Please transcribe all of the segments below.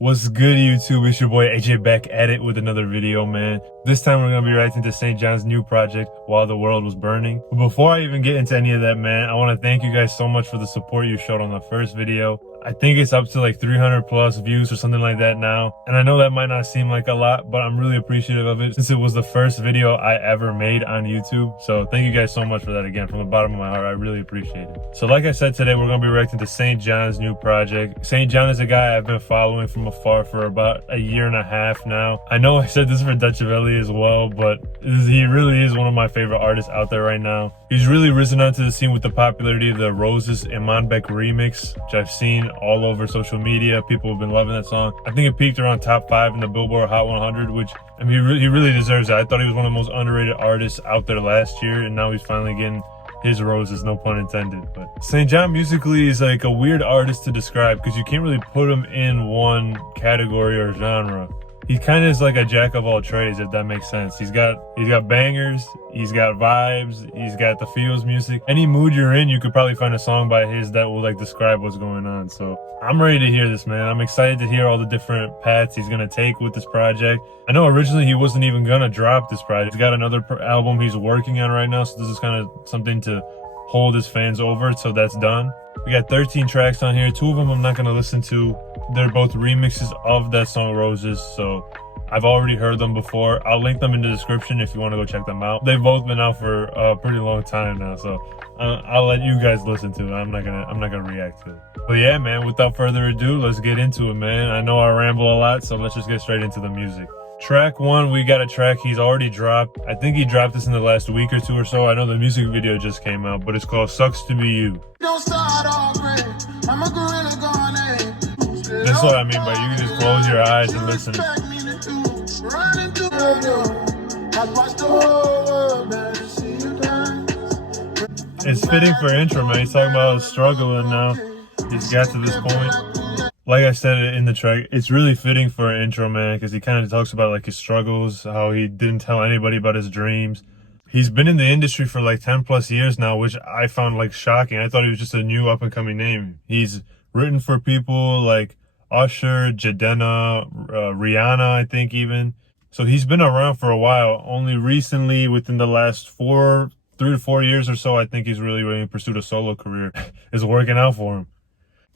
What's good, YouTube? It's your boy AJ back at it with another video, man. This time we're gonna be reacting to SAINt JHN's new project, While the World Was Burning. But before I even get into any of that, man, I want to thank you guys so much for the support you showed on the first video. I think it's up to like 300 plus views or something like that now. And I know that might not seem like a lot, but I'm really appreciative of it since it was the first video I ever made on YouTube. So thank you guys so much for that again. From the bottom of my heart, I really appreciate it. So like I said, today we're going to be reacting to SAINt JHN's new project. SAINt JHN is a guy I've been following from afar for about a year and a half now. I know I said this for Dutch Valley as well, but he really is one of my favorite artists out there right now. He's really risen onto the scene with the popularity of the Roses Imanbek remix, which I've seen all over social media. People have been loving that song. I think it peaked around top 5 in the Billboard Hot 100, which I mean, he really deserves it. I thought he was one of the most underrated artists out there last year, and now he's finally getting his roses, no pun intended. But SAINt JHN musically is like a weird artist to describe because you can't really put him in one category or genre. He kind of is like a jack of all trades, if that makes sense. He's got bangers, he's got vibes, he's got the feels music. Any mood you're in, you could probably find a song by his that will like describe what's going on. So I'm ready to hear this, man. I'm excited to hear all the different paths he's gonna take with this project. I know originally he wasn't even gonna drop this project. He's got another album he's working on right now, so this is kind of something to hold his fans over till that's done. We got 13 tracks on here. 2 of them I'm not gonna listen to. They're both remixes of that song Roses, so I've already heard them before. I'll link them in the description if you want to go check them out. They've both been out for a pretty long time now, so I'll let you guys listen to it. I'm not gonna react to it. But yeah, man, without further ado, let's get into it, man. I know I ramble a lot, so let's just get straight into the music. Track 1, we got a track he's already dropped. I think he dropped this in the last week or 2 or so. I know the music video just came out, but it's called Sucks to Be You. Don't start all great. I'm a gorilla gone, eh? That's what I mean by you can just close your eyes and listen. It's fitting for intro, man. He's talking about his struggle and now he's got to this point. Like I said in the track, it's really fitting for an intro, man, because he kind of talks about like his struggles, how he didn't tell anybody about his dreams. He's been in the industry for like 10 plus years now, which I found like shocking. I thought he was just a new up and coming name. He's written for people like Usher, Jadena, Rihanna, I think even. So he's been around for a while. Only recently, within the last 3 to 4 years or so, I think he's really pursued a solo career. It's working out for him.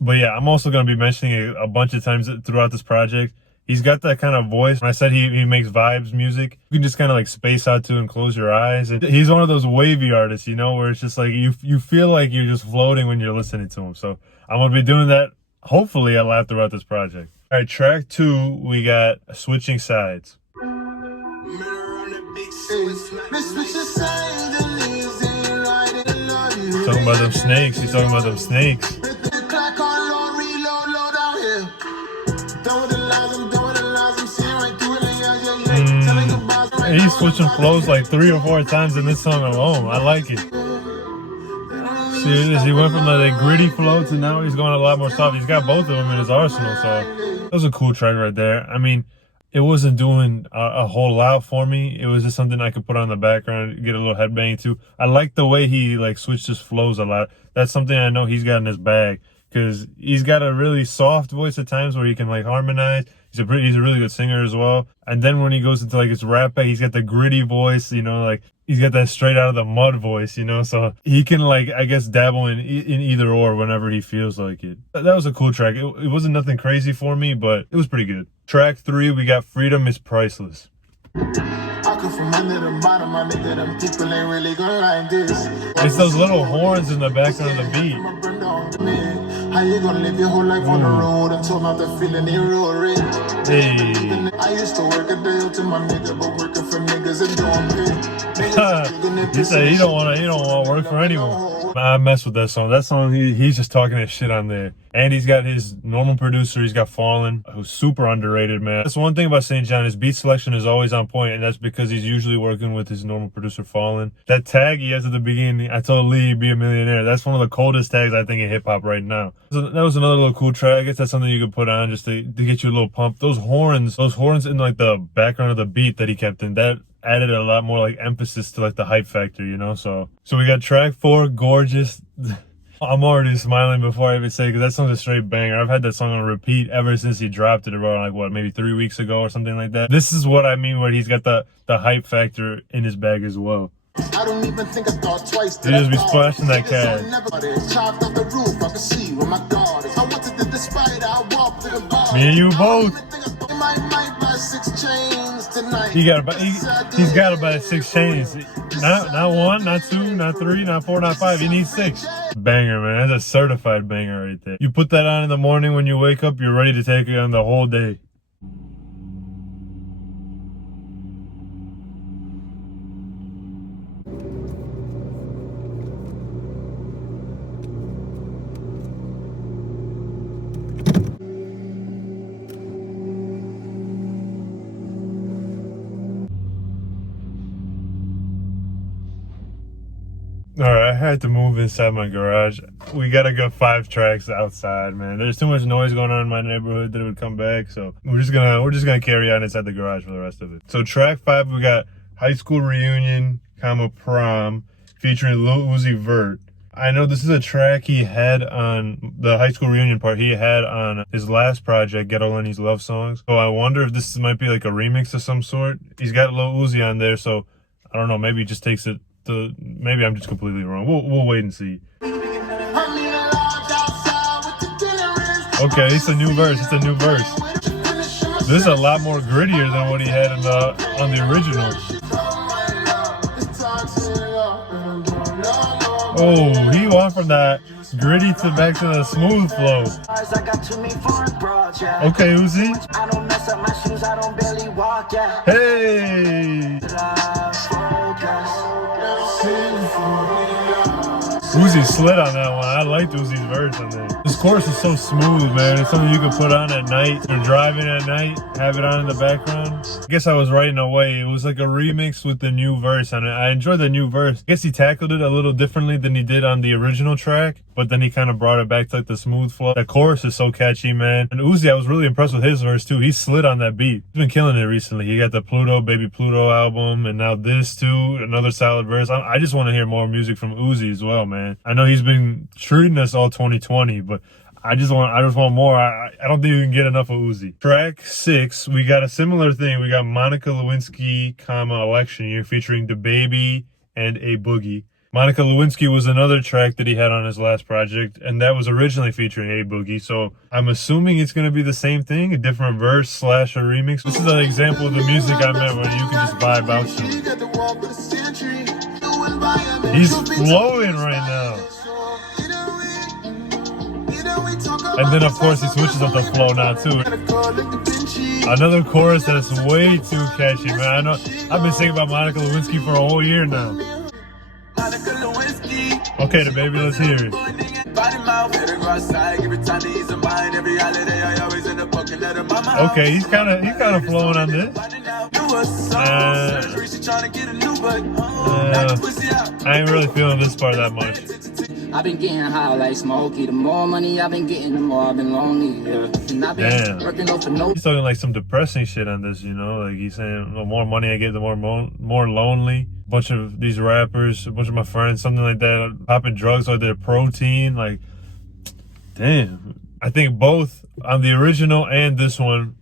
But yeah, I'm also going to be mentioning it a bunch of times throughout this project. He's got that kind of voice. When I said he makes vibes music, you can just kind of like space out to and close your eyes. And he's one of those wavy artists, you know, where it's just like you feel like you're just floating when you're listening to him. So I'm going to be doing that hopefully a lot throughout this project. All right, track 2, we got Switching Sides. Talking about them snakes. He's talking about them snakes. He's switching flows like 3 or 4 times in this song alone. I like it. See, he went from that gritty flow to now he's going a lot more soft. He's got both of them in his arsenal, so that was a cool track right there. I mean, it wasn't doing a whole lot for me. It was just something I could put on the background, get a little headbang to. I like the way he like switched his flows a lot. That's something I know he's got in his bag because he's got a really soft voice at times where he can like harmonize. He's a really good singer as well. And then when he goes into like his rap bag, he's got the gritty voice, you know, like he's got that straight out of the mud voice, you know, so he can like, I guess, dabble in either or whenever he feels like it. That was a cool track. It wasn't nothing crazy for me, but it was pretty good. Track 3, we got Freedom is Priceless. It's those little horns in the background of the beat. How you gonna live your whole life on the road? I'm talking about the feeling the road rage. Hey. I used to work a day to my nigga, but working for niggas and don't pay. He said he don't want to work for anyone. I mess with that song. That song, he's just talking his shit on there. And he's got his normal producer. He's got Fallen, who's super underrated, man. That's one thing about SAINt JHN. His beat selection is always on point, and that's because he's usually working with his normal producer, Fallen. That tag he has at the beginning, I told Lee he'd be a millionaire. That's one of the coldest tags I think in hip hop right now. So that was another little cool track. I guess that's something you could put on just to get you a little pump. Those horns in like the background of the beat that he kept in, that added a lot more like emphasis to like the hype factor, you know. So we got track 4, Gorgeous. I'm already smiling before I even say it, because that song's a straight banger. I've had that song on repeat ever since he dropped it around, like, what, maybe 3 weeks ago or something like that. This is what I mean, where he's got the hype factor in his bag as well. I don't even think I thought twice. He just be splashing that cash. Chopped off the roof, I can see where my guard is. I wanted to despite I walked to the bar. Me and you both. Might buy 6 chains tonight. He's got to buy 6 chains. Not 1, not 2, not 3, not 4, not 5. He needs 6. Banger, man. That's a certified banger right there. You put that on in the morning when you wake up, you're ready to take it on the whole day. Alright, I had to move inside my garage. We got a good 5 tracks outside, man. There's too much noise going on in my neighborhood that it would come back, so we're just gonna carry on inside the garage for the rest of it. So track 5, we got High School Reunion, Prom, featuring Lil Uzi Vert. I know this is a track he had on the High School Reunion part. He had on his last project, Ghetto Lenny's Love Songs. So I wonder if this might be like a remix of some sort. He's got Lil Uzi on there, so I don't know. Maybe he just takes it. Maybe I'm just completely wrong. We'll wait and see. Okay, it's a new verse. It's a new verse. This is a lot more grittier than what he had on the original. Oh, he went from that gritty to back to the smooth flow. Okay, Uzi. Hey. Uzi slid on that one. I liked Uzi's verse on there. This chorus is so smooth, man. It's something you can put on at night. You're driving at night, have it on in the background. I guess I was right in a way. It was like a remix with the new verse on it. I enjoyed the new verse. I guess he tackled it a little differently than he did on the original track, but then he kind of brought it back to like the smooth flow. The chorus is so catchy, man. And Uzi, I was really impressed with his verse too. He slid on that beat. He's been killing it recently. He got the Pluto, Baby Pluto album, and now this too, another solid verse. I just want to hear more music from Uzi as well, man. I know he's been treating us all 2020, but I just want more. I don't think we can get enough of Uzi. Track 6, we got a similar thing. We got Monica Lewinsky, Election Year, featuring DaBaby and A Boogie. Monica Lewinsky was another track that he had on his last project, and that was originally featuring A Boogie. So I'm assuming it's going to be the same thing, a different verse / a remix. This is an example of the music I meant where you can just vibe out to. He's flowing right now. And then, of course, he switches up the flow now, too. Another chorus that's way too catchy, man. I know I've been singing about Monica Lewinsky for a whole year now. Okay, DaBaby, let's hear it. Okay, he's kind of flowing on this. I ain't really feeling this part that much. I've been getting high like Smokey. The more money I've been getting, the more I've been lonely. Yeah. And I've been working up for no. He's talking like some depressing shit on this, you know? Like he's saying the more money I get, the more lonely. A bunch of these rappers, a bunch of my friends, something like that, popping drugs like their protein. Like, damn. I think both on the original and this one,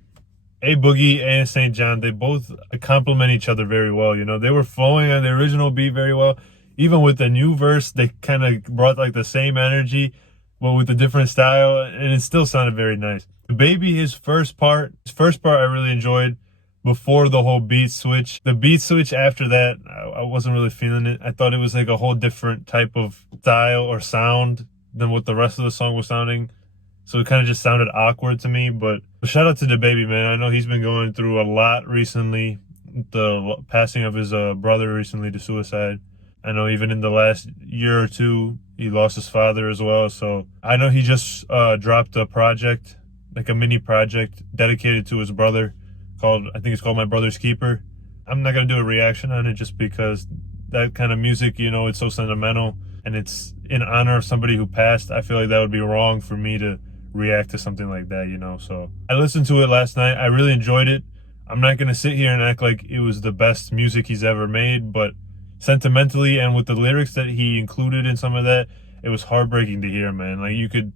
A Boogie and SAINt JHN, they both complement each other very well. You know, they were flowing on the original beat very well. Even with the new verse, they kind of brought like the same energy, but with a different style, and it still sounded very nice. DaBaby, his first part I really enjoyed before the whole beat switch. The beat switch after that, I wasn't really feeling it. I thought it was like a whole different type of style or sound than what the rest of the song was sounding. So it kind of just sounded awkward to me, but shout out to DaBaby, man. I know he's been going through a lot recently. The passing of his brother recently to suicide. I know even in the last year or two, he lost his father as well. So I know he just dropped a project, like a mini project dedicated to his brother I think it's called My Brother's Keeper. I'm not going to do a reaction on it just because that kind of music, you know, it's so sentimental and it's in honor of somebody who passed. I feel like that would be wrong for me to react to something like that, you know. So I listened to it last night. I really enjoyed it. I'm not going to sit here and act like it was the best music he's ever made, but sentimentally and with the lyrics that he included in some of that, it was heartbreaking to hear, man. Like, you could,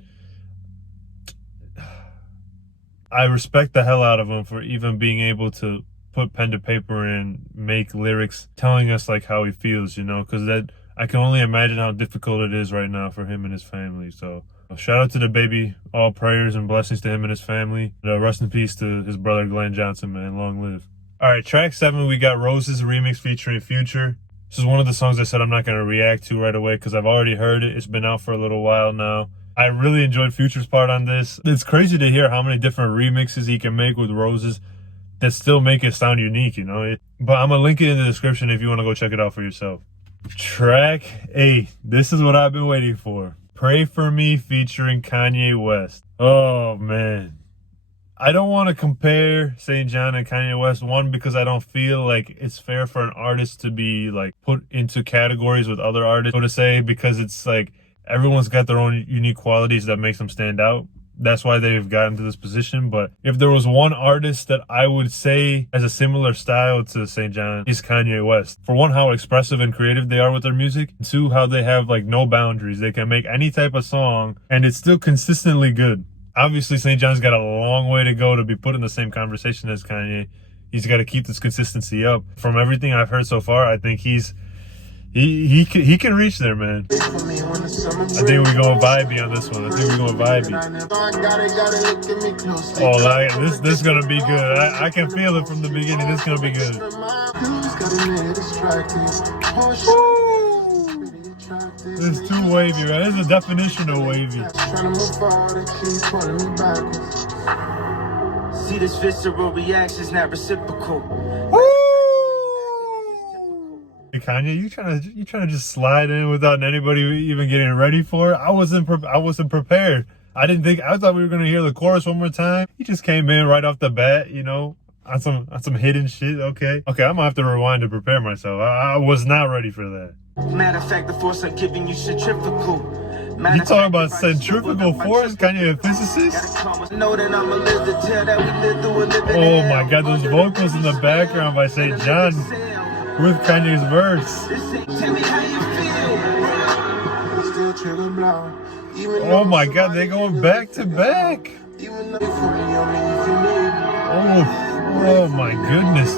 I respect the hell out of him for even being able to put pen to paper and make lyrics telling us like how he feels, you know, because that, I can only imagine how difficult it is right now for him and his family. So shout out to the baby, all prayers and blessings to him and his family. Rest in peace to his brother Glenn Johnson, man. Long live. All right, track 7, we got Rose's remix featuring Future. This is one of the songs I said I'm not going to react to right away because I've already heard it. It's been out for a little while now. I really enjoyed Future's part on this. It's crazy to hear how many different remixes he can make with Roses that still make it sound unique, you know? But I'm going to link it in the description if you want to go check it out for yourself. Track 8. This is what I've been waiting for. Pray For Me featuring Kanye West. Oh, man. I don't want to compare SAINt JHN and Kanye West, one, because I don't feel like it's fair for an artist to be like put into categories with other artists, so to say, because it's like everyone's got their own unique qualities that makes them stand out. That's why they've gotten to this position. But if there was one artist that I would say has a similar style to SAINt JHN, is Kanye West. For one, how expressive and creative they are with their music. And two, how they have like no boundaries. They can make any type of song and it's still consistently good. Obviously, SAINt JHN's got a long way to go to be put in the same conversation as Kanye. He's got to keep this consistency up. From everything I've heard so far, I think he can reach there, man. I think we're going vibey on this one. I think we're going vibey. Oh, this is gonna be good. I can feel it from the beginning. This is gonna be good. This is too wavy, right? This is a definition of wavy. See, this visceral reaction's not reciprocal. Hey, Kanye, you trying to just slide in without anybody even getting ready for it? I wasn't prepared. I thought we were gonna hear the chorus one more time. He just came in right off the bat, you know, on some hidden shit. Okay, I'm gonna have to rewind to prepare myself. I was not ready for that. Matter of fact, the force I'm giving you centrifugal. You talking about centrifugal force? Kanye a physicist? Oh my God, those vocals in the background by SAINt JHN with Kanye's verse. Oh my God, they're going back to back. Oh my goodness,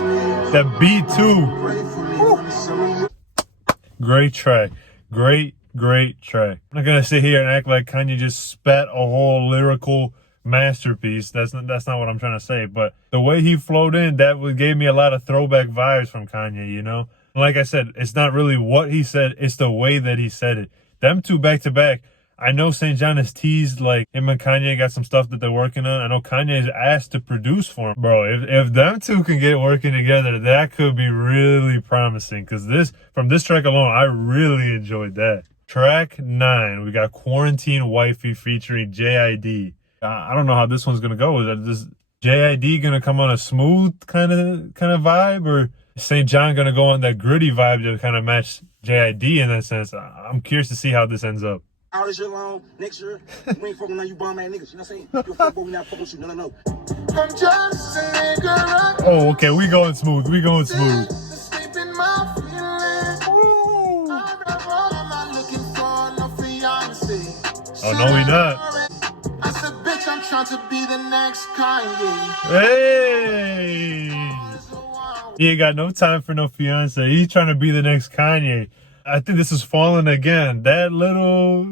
that beat too. Great track, great track. I'm not gonna sit here and act like Kanye just spat a whole lyrical masterpiece. That's not what I'm trying to say. But the way he flowed in, that gave me a lot of throwback vibes from Kanye, you know? Like I said, it's not really what he said, it's the way that he said it. Them two back to back. I know SAINt JHN has teased like him and Kanye got some stuff that they're working on. I know Kanye is asked to produce for him. Bro, if them two can get working together, that could be really promising. Because from this track alone, I really enjoyed that. Track 9, we got Quarantine Wifey featuring J.I.D. I don't know how this one's gonna go. Is this J.I.D. gonna come on a smooth kind of vibe, or is SAINt JHN gonna go on that gritty vibe to kind of match J.I.D. in that sense? I'm curious to see how this ends up. All this year long, next year, we ain't fucking on you bum ass niggas. You know what I'm saying? You fuck, but we not fucking with you. No. I'm just a nigga. Oh, okay, we going smooth. Sleeping my feelings. I'm not looking for no fiance. Oh, no, we not. I said, bitch, I'm trying to be the next Kanye. Hey! He ain't got no time for no fiance. He's trying to be the next Kanye. I think this is falling again. That little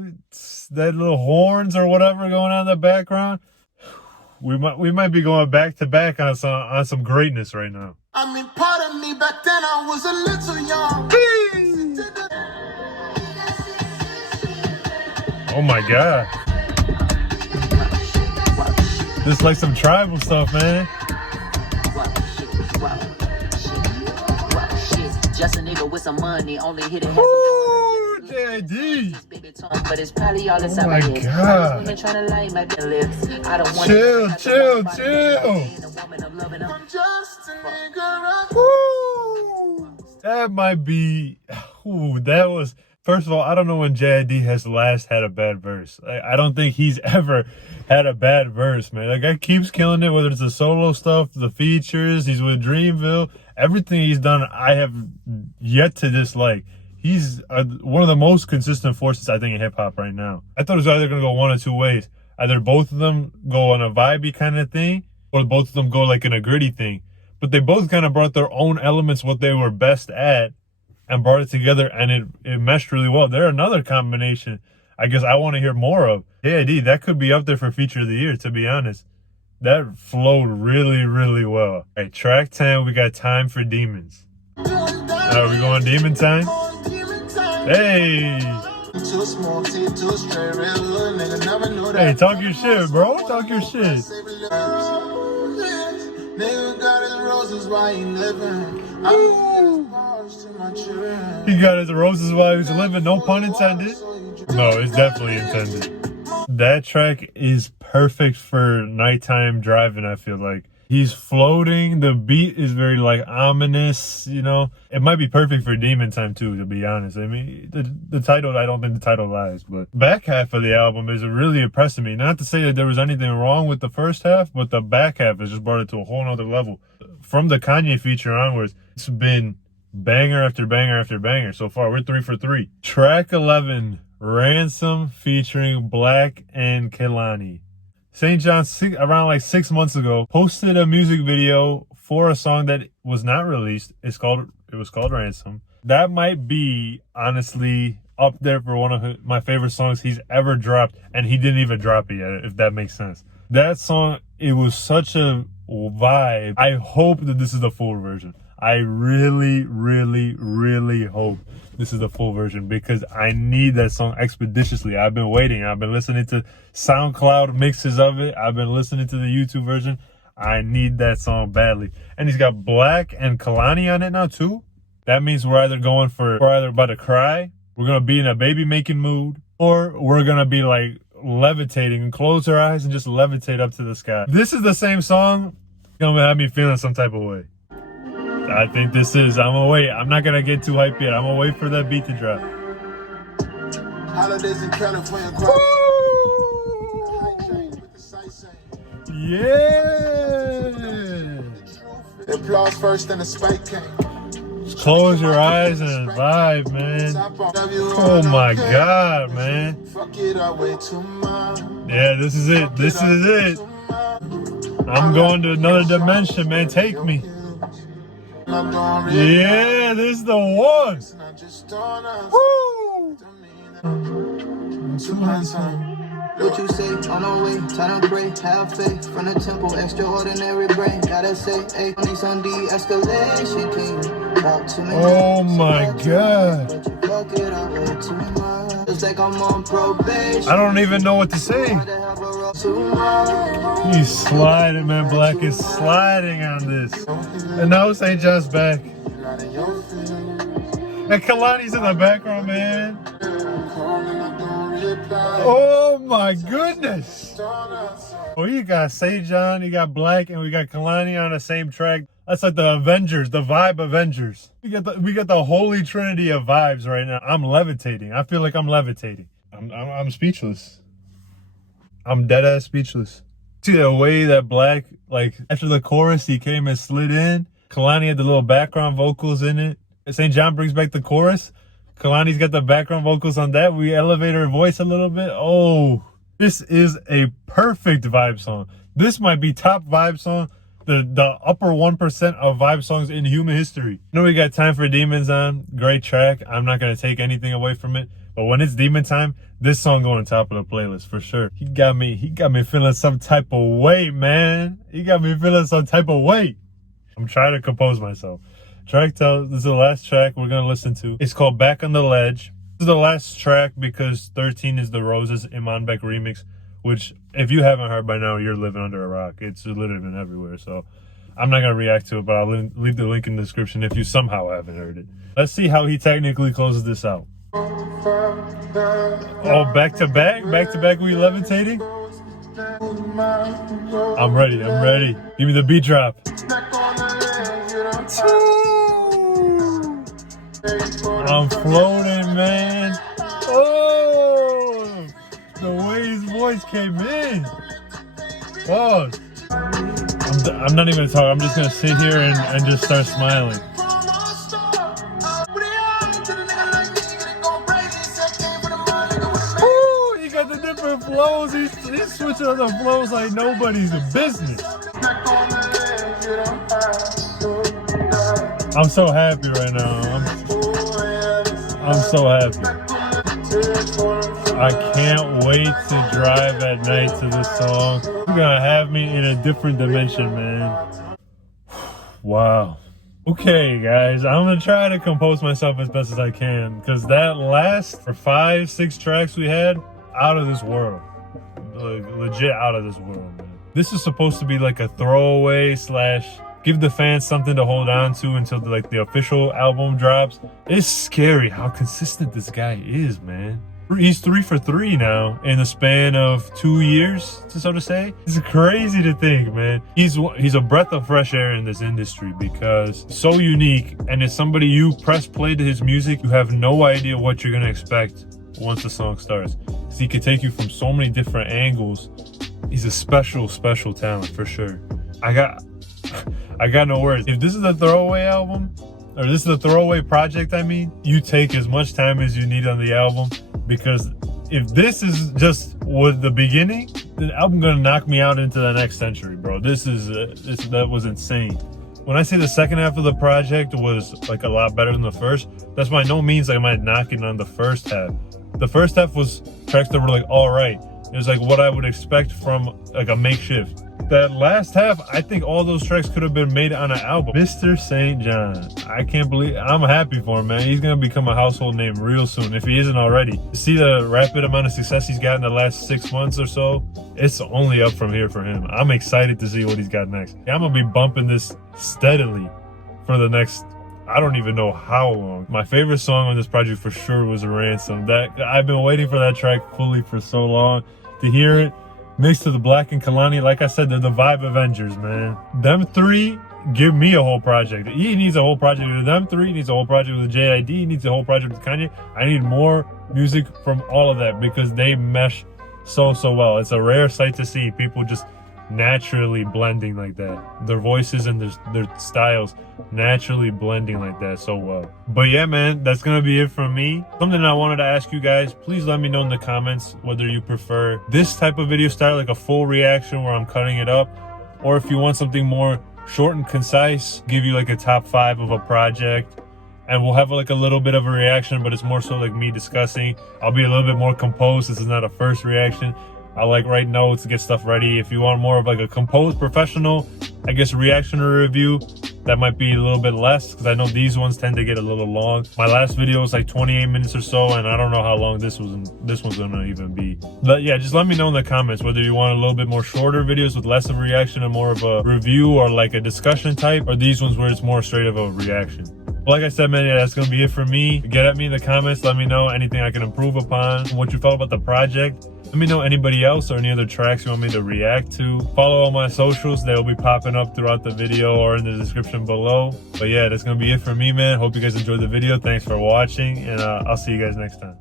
horns or whatever going on in the background. We might be going back to back on some greatness right now. I mean, pardon me, back then I was a little young. Oh my God. This is like some tribal stuff, man. Just a nigga with some money, only hit it. Ooh, J.I.D. But it's probably all Oh my God. Women trying to light my lips. I don't want Chill. I'm just a nigga. Woo. That might be. Ooh, that was. First of all, I don't know when J.I.D. has last had a bad verse. I don't think he's ever had a bad verse, man. That guy keeps killing it, whether it's the solo stuff, the features, he's with Dreamville. Everything he's done, I have yet to dislike. He's one of the most consistent forces, I think, in hip-hop right now. I thought it was either going to go one of two ways. Either both of them go on a vibey kind of thing, or both of them go like in a gritty thing. But they both kind of brought their own elements, what they were best at, and brought it together, and it meshed really well. They're another combination I guess I want to hear more of. J.I.D, that could be up there for feature of the year, to be honest. That flowed really, really well. All right, track 10, we got Time for Demons. Are we going demon time? Hey! Hey, talk your shit, bro. Talk your shit. Nigga got his roses while he living. He got his roses while he was living, no pun intended. No, it's definitely intended. That track is perfect for nighttime driving, I feel like. He's floating, the beat is very like ominous, you know. It might be perfect for demon time too, to be honest. I mean, the title, I don't think the title lies, but back half of the album is really impressing me. Not to say that there was anything wrong with the first half, but the back half has just brought it to a whole nother level. From the Kanye feature onwards, it's been banger after banger after banger. So far, we're 3 for 3. Track 11, Ransom featuring Black and Kehlani. SAINt JHN, around like 6 months ago, posted a music video for a song that was not released. It was called Ransom. That might be, honestly, up there for one of my favorite songs he's ever dropped, and he didn't even drop it yet, if that makes sense. That song, it was such a vibe. I hope that this is the full version. I really, really, really hope this is the full version, because I need that song expeditiously. I've been waiting. I've been listening to SoundCloud mixes of it. I've been listening to the YouTube version. I need that song badly. And he's got Black and Kehlani on it now too. That means we're either about to cry, we're gonna be in a baby making mood, or we're gonna be like levitating and close our eyes and just levitate up to the sky. This is the same song. It's gonna have me feeling some type of way. I think this is. I'm gonna wait. I'm not gonna get too hyped yet. I'm gonna wait for that beat to drop. Holidays in California. Yeah. Applause first and the spike came. Close your eyes and vibe, man. Oh my God, man. Yeah, this is it. This is it. I'm going to another dimension, man. Take me. Yeah, this is the one. Woo! What you say, on our way, time to pray, have faith, from the temple, extraordinary brain, gotta say, hey, need some de-escalation, king, talk to me. Oh my God. It's like I'm on probation. I don't even know what to say. He's sliding, man. Black is sliding on this. And now SAINt JHN's back. And Kehlani's in the background, man. Oh my goodness. Oh, you got SAINt JHN, you got Black, and we got Kehlani on the same track. That's like the Avengers, the vibe Avengers. We got the holy trinity of vibes right now. I'm levitating. I feel like I'm levitating. I'm speechless. I'm dead ass speechless. See the way that Black, like after the chorus, he came and slid in. Kehlani had the little background vocals in it. SAINt JHN brings back the chorus. Kehlani's got the background vocals on that. We elevate her voice a little bit. Oh, this is a perfect vibe song. This might be top vibe song, the upper 1% of vibe songs in human history. You know, we got Time for Demons on. Great track. I'm not going to take anything away from it. But when it's demon time, this song going top of the playlist for sure. He got me feeling some type of way, man. He got me feeling some type of way. I'm trying to compose myself. Track 12, this is the last track we're going to listen to. It's called Back on the Ledge. This is the last track because 13 is the Roses Imanbek remix, which if you haven't heard by now, you're living under a rock. It's literally been everywhere. So I'm not going to react to it, but I'll leave the link in the description if you somehow haven't heard it. Let's see how he technically closes this out. Oh, back to back we levitating? I'm ready. Give me the beat drop. I'm floating, man. Oh, the way his voice came in. Oh, I'm not even talking. I'm just gonna sit here and just start smiling. switching on the flows like nobody's business. I'm so happy right now. I'm so happy. I can't wait to drive at night to this song. You're gonna have me in a different dimension, man. Wow. Okay, guys, I'm gonna try to compose myself as best as I can, because that last 5-6 tracks we had, out of this world. Like, legit out of this world, man. This is supposed to be like a throwaway slash give the fans something to hold on to until the official album drops. It's scary how consistent this guy is, man. He's 3 for 3 now in the span of 2 years, so to say. It's crazy to think, man. He's a breath of fresh air in this industry because so unique, and as somebody you press play to his music, you have no idea what you're gonna expect once the song starts. Because he could take you from so many different angles. He's a special talent for sure. I got no words. If this is a throwaway album, or this is a throwaway project, I mean, you take as much time as you need on the album, because if this is just with the beginning, the album gonna knock me out into the next century, bro. That was insane. When I say the second half of the project was like a lot better than the first, that's by no means like I'm knocking on the first half. The first half was tracks that were like all right. It was like what I would expect from like a makeshift. That last half, I think all those tracks could have been made on an album. Mr. SAINt JHN. I can't believe, I'm happy for him, man. He's gonna become a household name real soon, if he isn't already. To see the rapid amount of success he's got in the last 6 months or so, it's only up from here for him. I'm excited to see what he's got next. I'm gonna be bumping this steadily for the next, I don't even know how long. My favorite song on this project for sure was Ransom. I've been waiting for that track fully for so long to hear it. Mixed to the Black and Kalani, like I said, they're the Vibe Avengers, man. Them three give me a whole project. He needs a whole project with them three. He needs a whole project with J.I.D. He needs a whole project with Kanye. I need more music from all of that because they mesh so well. It's a rare sight to see people just naturally blending like that. Their voices and their styles naturally blending like that so well. But yeah, man, that's gonna be it from me. Something I wanted to ask you guys, please let me know in the comments whether you prefer this type of video style, like a full reaction where I'm cutting it up, or if you want something more short and concise, give you like a top 5 of a project, and we'll have like a little bit of a reaction, but it's more so like me discussing. I'll be a little bit more composed. This is not a first reaction. I like write notes, get stuff ready. If you want more of like a composed, professional, I guess, reaction or review, that might be a little bit less because I know these ones tend to get a little long. My last video was like 28 minutes or so, and I don't know how long this one's gonna even be. But yeah, just let me know in the comments whether you want a little bit more shorter videos with less of a reaction and more of a review or like a discussion type, or these ones where it's more straight of a reaction. Like I said, man, yeah, that's gonna be it for me. Get at me in the comments. Let me know anything I can improve upon, what you felt about the project. Let me know anybody else or any other tracks you want me to react to. Follow all my socials. They'll be popping up throughout the video or in the description below. But yeah, that's gonna be it for me, man. Hope you guys enjoyed the video. Thanks for watching, and I'll see you guys next time.